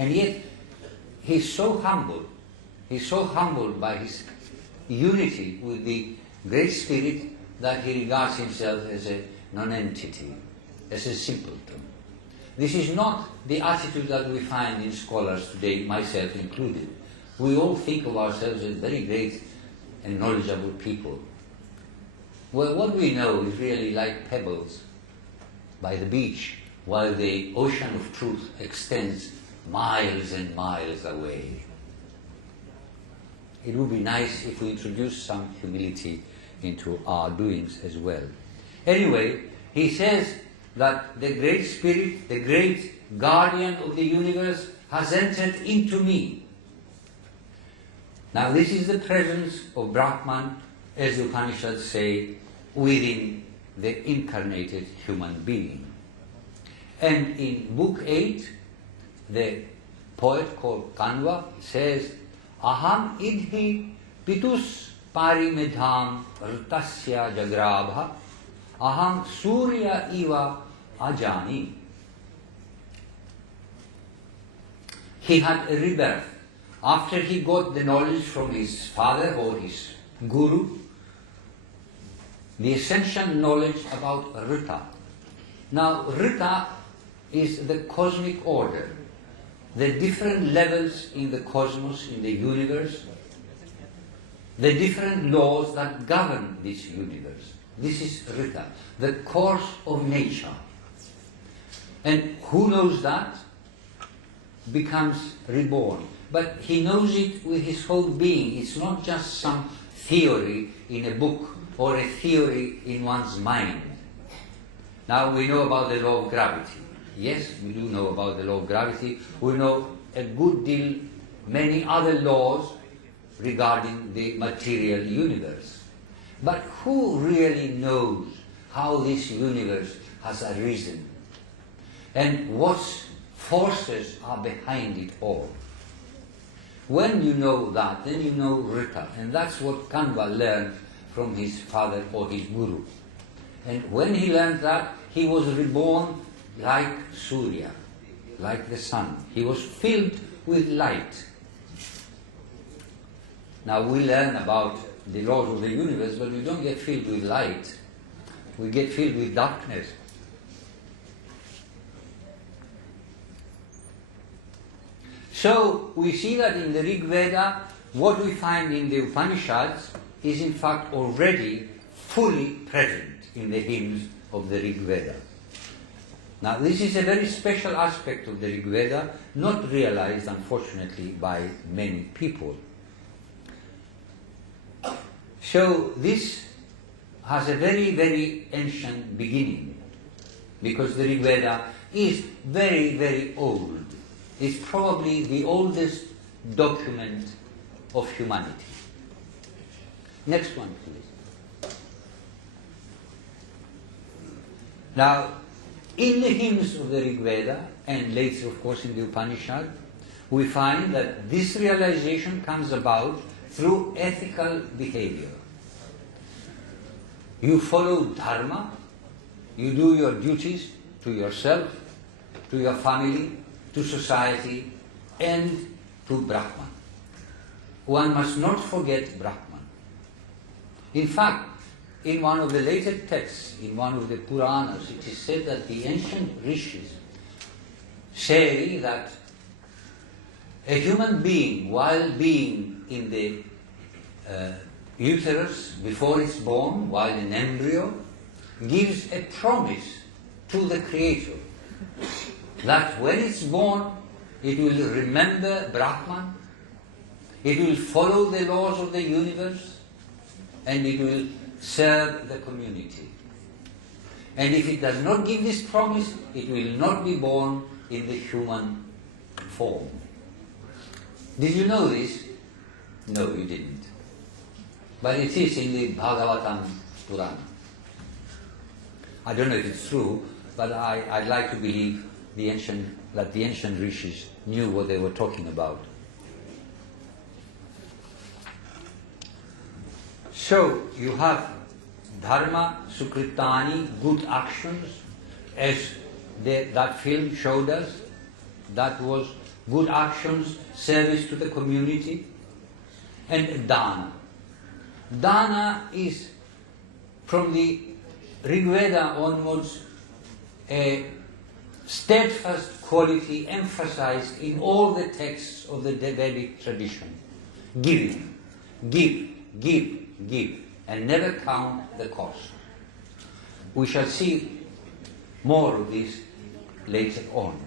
And yet, he's so humble by his unity with the Great Spirit that he regards himself as a non-entity, as a simpleton. This is not the attitude that we find in scholars today, myself included. We all think of ourselves as very great and knowledgeable people. Well, what we know is really like pebbles by the beach, while the ocean of truth extends miles and miles away. It would be nice if we introduced some humility into our doings as well. Anyway, he says that the Great Spirit, the great guardian of the universe, has entered into me. Now this is the presence of Brahman, as the Upanishads say, within the incarnated human being. And in Book 8, the poet called Kanva says, Aham idhi pitus parimedham rtasya jagrabha aham surya iva ajani. He had a rebirth. After he got the knowledge from his father or his guru, the essential knowledge about Rita. Now, Rita is the cosmic order, the different levels in the cosmos, in the universe, the different laws that govern this universe. This is Rita, the course of nature. And who knows that becomes reborn. But he knows it with his whole being. It's not just some theory in a book or a theory in one's mind. Now we know about the law of gravity. Yes, we do know about the law of gravity. We know a good deal, many other laws regarding the material universe. But who really knows how this universe has arisen? And what forces are behind it all? When you know that, then you know Rita. And that's what Kanva learned from his father or his guru. And when he learned that, he was reborn like Surya, like the sun. He was filled with light. Now we learn about the laws of the universe, but we don't get filled with light. We get filled with darkness. So we see that in the Rig Veda, what we find in the Upanishads is in fact already fully present in the hymns of the Rig Veda. Now this is a very special aspect of the Rig Veda, not realized unfortunately by many people. So this has a very, very ancient beginning, because the Rig Veda is very, very old. It's probably the oldest document of humanity. Next one, please. Now, in the hymns of the Rig Veda, and later of course in the Upanishad, we find that this realization comes about through ethical behavior. You follow dharma, you do your duties to yourself, to your family, to society, and to Brahman. One must not forget Brahman. In fact, in one of the later texts, in one of the Puranas, it is said that the ancient rishis say that a human being, while being in the uterus before it's born, while an embryo, gives a promise to the Creator that when it's born, it will remember Brahman, it will follow the laws of the universe, and it will serve the community. And if it does not give this promise, it will not be born in the human form. Did you know this? No, you didn't. But it is in the Bhagavatam Purana. I don't know if it's true, but I'd like to believe that the ancient rishis knew what they were talking about. So you have dharma, sukritani, good actions, as that film showed us. That was good actions, service to the community, and dana. Dana is, from the Rig Veda onwards, a steadfast quality emphasized in all the texts of the Vedic tradition. Giving, give, and never count the cost. We shall see more of this later on.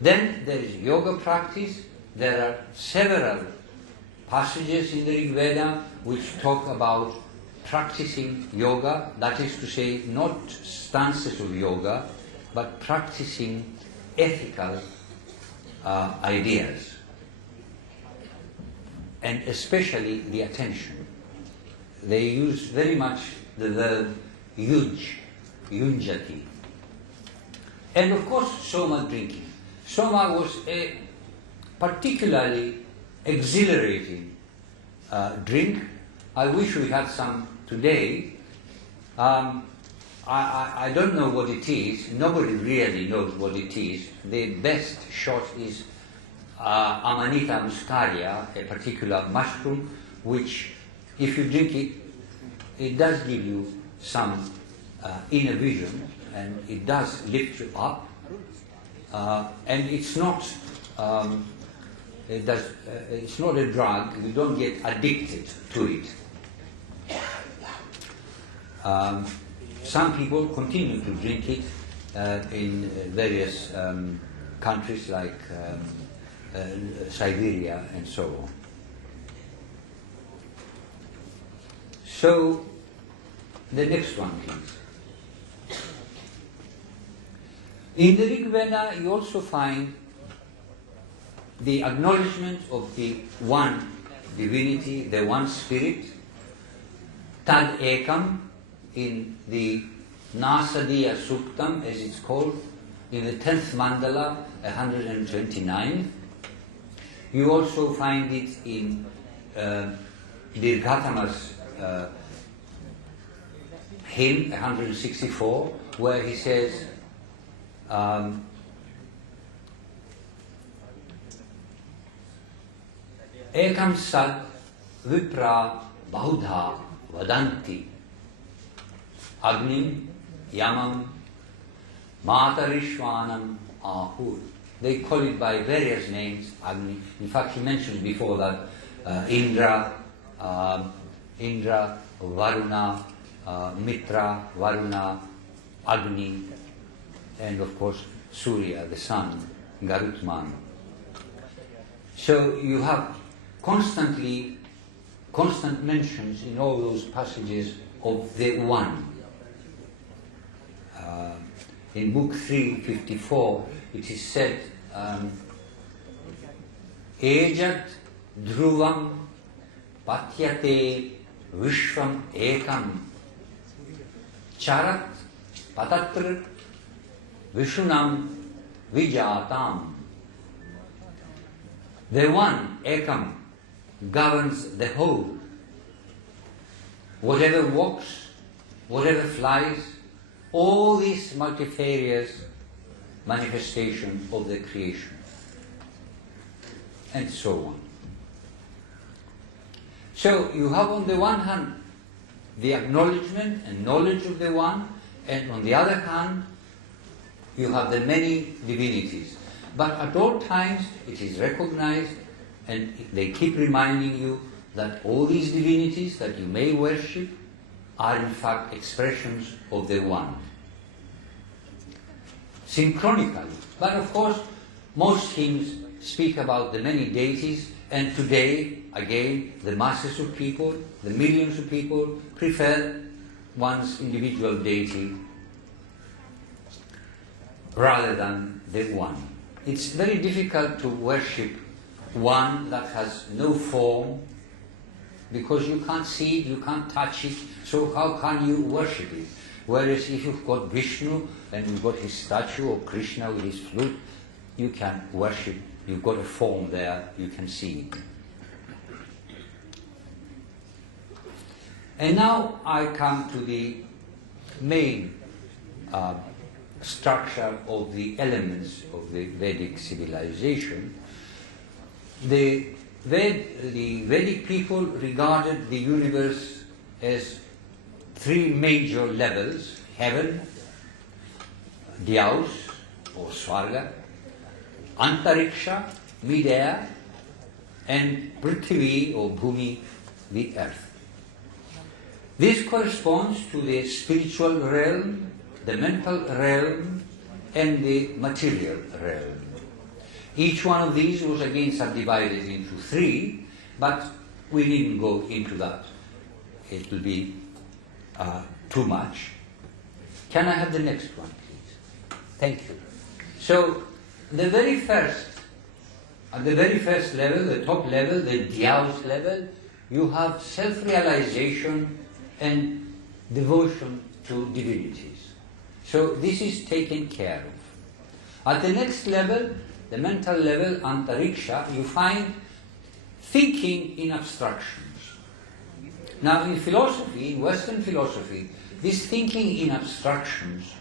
Then there is yoga practice. There are several passages in the Rig Veda which talk about practicing yoga, that is to say, not stances of yoga, but practicing ethical ideas, and especially the attention. They use very much the verb yunjati. And of course, soma drinking. Soma was a particularly exhilarating drink. I wish we had some today. I don't know what it is. Nobody really knows what it is. The best shot is Amanita muscaria, a particular mushroom, which, if you drink it, it does give you some inner vision, and it does lift you up. And it's not. It's not a drug. You don't get addicted to it. Some people continue to drink it in various countries like Siberia and so on. So, the next one, please. In the Rig Veda, you also find the acknowledgement of the one divinity, the one spirit, Tad Ekam, in the Nasadiya Suktam, as it's called, in the 10th mandala, 129. You also find it in Dirghatama's hymn, 164, where he says, Ekam sad vipra bahudha vadanti agnim yamam matarishwanam ahur. They call it by various names, Agni. In fact, he mentioned before that Indra, Varuna, Mitra, Varuna, Agni, and of course Surya, the sun, Garutman. So you have constant mentions in all those passages of the one. In book 354, it is said, Ejat dhruvam patyate vishvam ekam charat patatra vishunam vijatam. The one, ekam, governs the whole. Whatever walks, whatever flies, all these multifarious manifestations of the creation, and so on. So you have on the one hand the acknowledgement and knowledge of the one, and on the other hand you have the many divinities. But at all times it is recognized, and they keep reminding you that all these divinities that you may worship are in fact expressions of the one. Synchronically. But of course, most hymns speak about the many deities, and today, again, the masses of people, the millions of people, prefer one's individual deity rather than the one. It's very difficult to worship one that has no form, because you can't see it, you can't touch it, so how can you worship it? Whereas if you've got Vishnu and you've got his statue, or Krishna with his flute, you can worship, you've got a form there, you can see it. And now I come to the main structure of the elements of the Vedic civilization, The Vedic people regarded the universe as three major levels: heaven, Dyaus or Swarga, Antariksha, mid-air, and Prithvi or Bhumi, the earth. This corresponds to the spiritual realm, the mental realm, and the material realm. Each one of these was again subdivided into three, but we needn't go into that. It will be too much. Can I have the next one, please? Thank you. So, at the very first level, the top level, the Dyaus level, you have self-realization and devotion to divinities. So this is taken care of. At the next level, the mental level, Antariksha, you find thinking in abstractions. Now in philosophy, in Western philosophy, this thinking in abstractions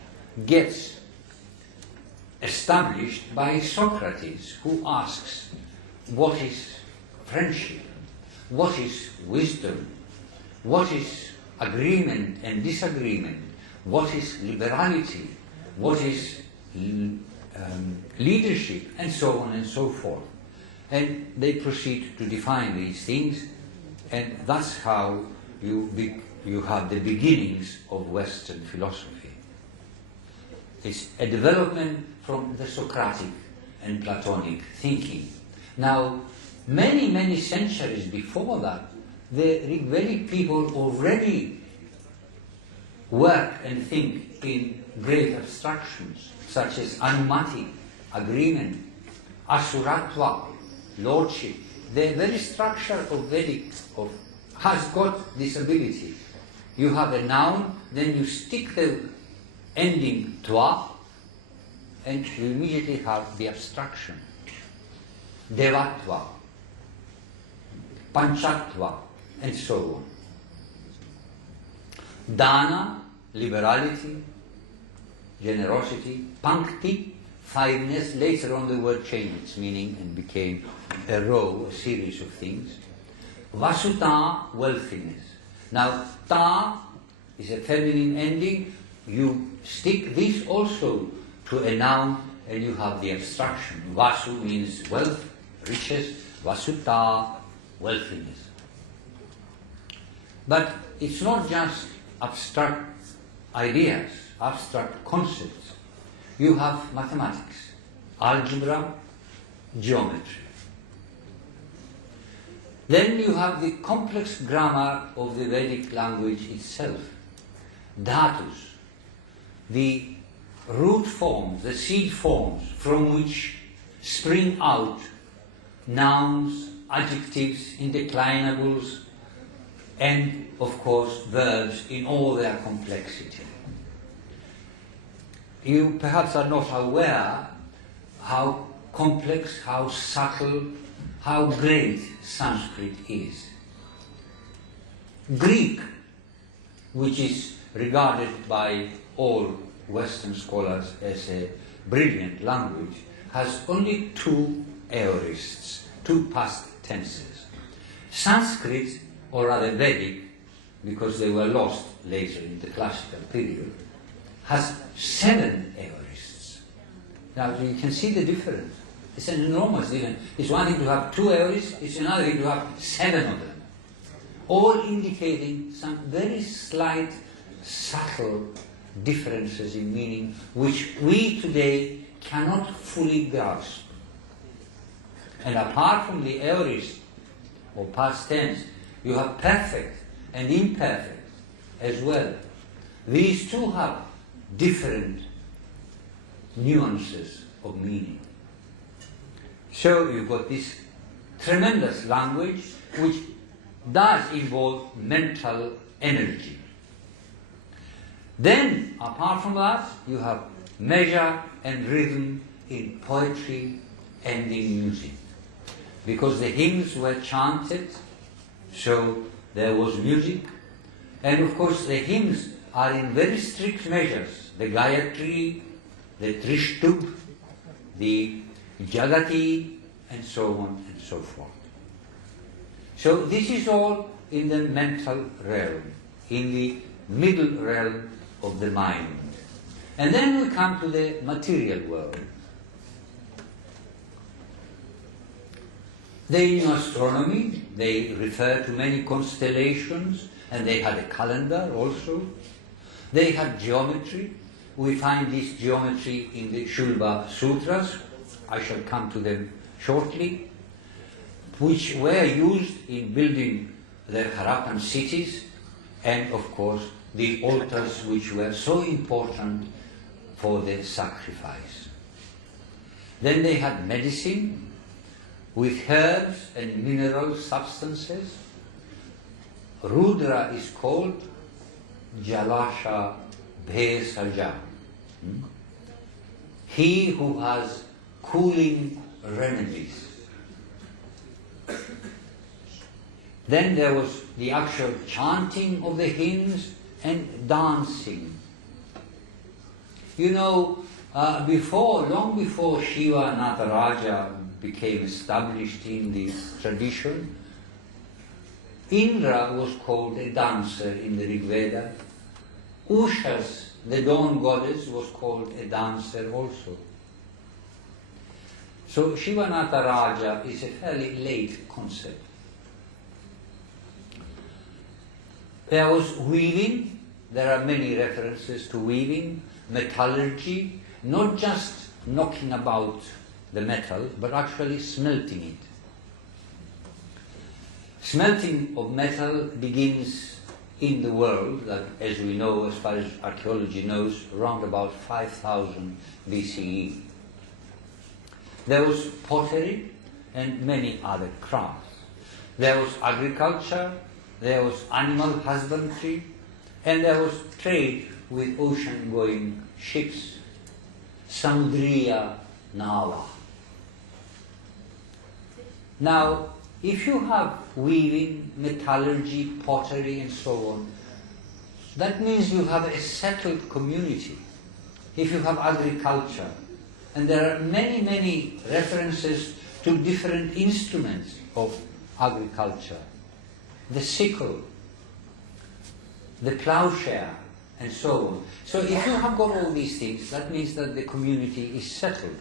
gets established by Socrates, who asks, what is friendship? What is wisdom? What is agreement and disagreement? What is liberality? What is leadership? And so on and so forth. And they proceed to define these things, and that's how you have the beginnings of Western philosophy. It's a development from the Socratic and Platonic thinking. Now, many, many centuries before that, the Rigvedic people already work and think in great abstractions, such as Anumati, agreement, Asuratva, lordship. The very structure of Vedic has got this ability. You have a noun, then you stick the ending tva, and you immediately have the abstraction. Devatva, Panchatva, and so on. Dana, liberality, generosity. Pankti, fiveness. Later on the word changed its meaning and became a row, a series of things. Vasuta, wealthiness. Now, ta is a feminine ending. You stick this also to a noun and you have the abstraction. Vasu means wealth, riches. Vasuta, wealthiness. But it's not just abstract ideas, abstract concepts. You have mathematics, algebra, geometry. Then you have the complex grammar of the Vedic language itself. Dhatus, the root forms, the seed forms from which spring out nouns, adjectives, indeclinables, and of course verbs in all their complexity. You perhaps are not aware how complex, how subtle, how great Sanskrit is. Greek, which is regarded by all Western scholars as a brilliant language, has only two aorists, two past tenses. Sanskrit, or rather Vedic, because they were lost later in the classical period, has 7 aorists. Now you can see the difference. It's an enormous difference. It's one thing to have 2 aorists, it's another thing to have 7 of them, all indicating some very slight, subtle differences in meaning which we today cannot fully grasp. And apart from the aorist or past tense, you have perfect and imperfect as well. These two have different nuances of meaning. So you've got this tremendous language which does involve mental energy. Then, apart from that, you have measure and rhythm in poetry and in music. Because the hymns were chanted, so there was music. And of course the hymns are in very strict measures. The Gayatri, the Trishtubh, the Jagati, and so on and so forth. So this is all in the mental realm, in the middle realm of the mind. And then we come to the material world. They knew astronomy, they refer to many constellations, and they had a calendar also. They had geometry. We find this geometry in the Shulba Sutras. I shall come to them shortly, which were used in building the Harappan cities, and of course the altars which were so important for the sacrifice. Then they had medicine with herbs and mineral substances. Rudra is called Jalasha Bhesaja. He who has cooling remedies. Then there was the actual chanting of the hymns and dancing. You know, long before Shiva Nataraja became established in the tradition, Indra was called a dancer in the Rig Veda. Ushas, the dawn goddess, was called a dancer also. So Shiva Nataraja is a fairly late concept. There was weaving. There are many references to weaving, metallurgy, not just knocking about the metal, but actually smelting it. Smelting of metal begins in the world, that, as we know, as far as archaeology knows, around about 5000 BCE. There was pottery and many other crafts. There was agriculture, there was animal husbandry, and there was trade with ocean-going ships, Samudriya Nava. Now, if you have weaving, metallurgy, pottery, and so on, that means you have a settled community. If you have agriculture, and there are many, many references to different instruments of agriculture, the sickle, the plowshare, and so on. So if you have got all these things, that means that the community is settled.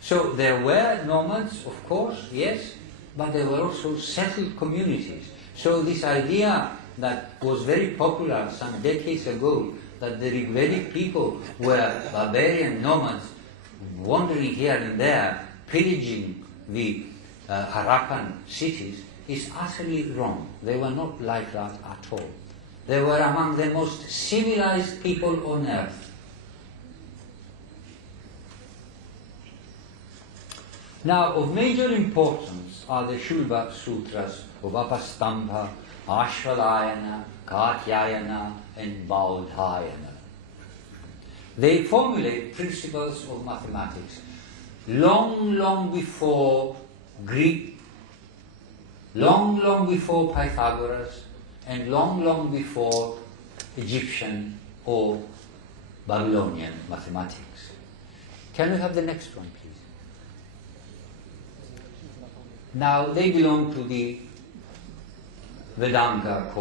So there were nomads, of course, yes, but there were also settled communities. So this idea that was very popular some decades ago, that the Rigvedic people were barbarian nomads wandering here and there, pillaging the Harappan cities, is utterly wrong. They were not like that at all. They were among the most civilized people on earth. Now, of major importance are the Shulba Sutras of Apastambha, Ashvalayana, Katyayana, and Baudhayana. They formulate principles of mathematics long, long before Greek, long, long before Pythagoras, and long, long before Egyptian or Babylonian mathematics. Can we have the next one, please? Now, they belong to the Vedanta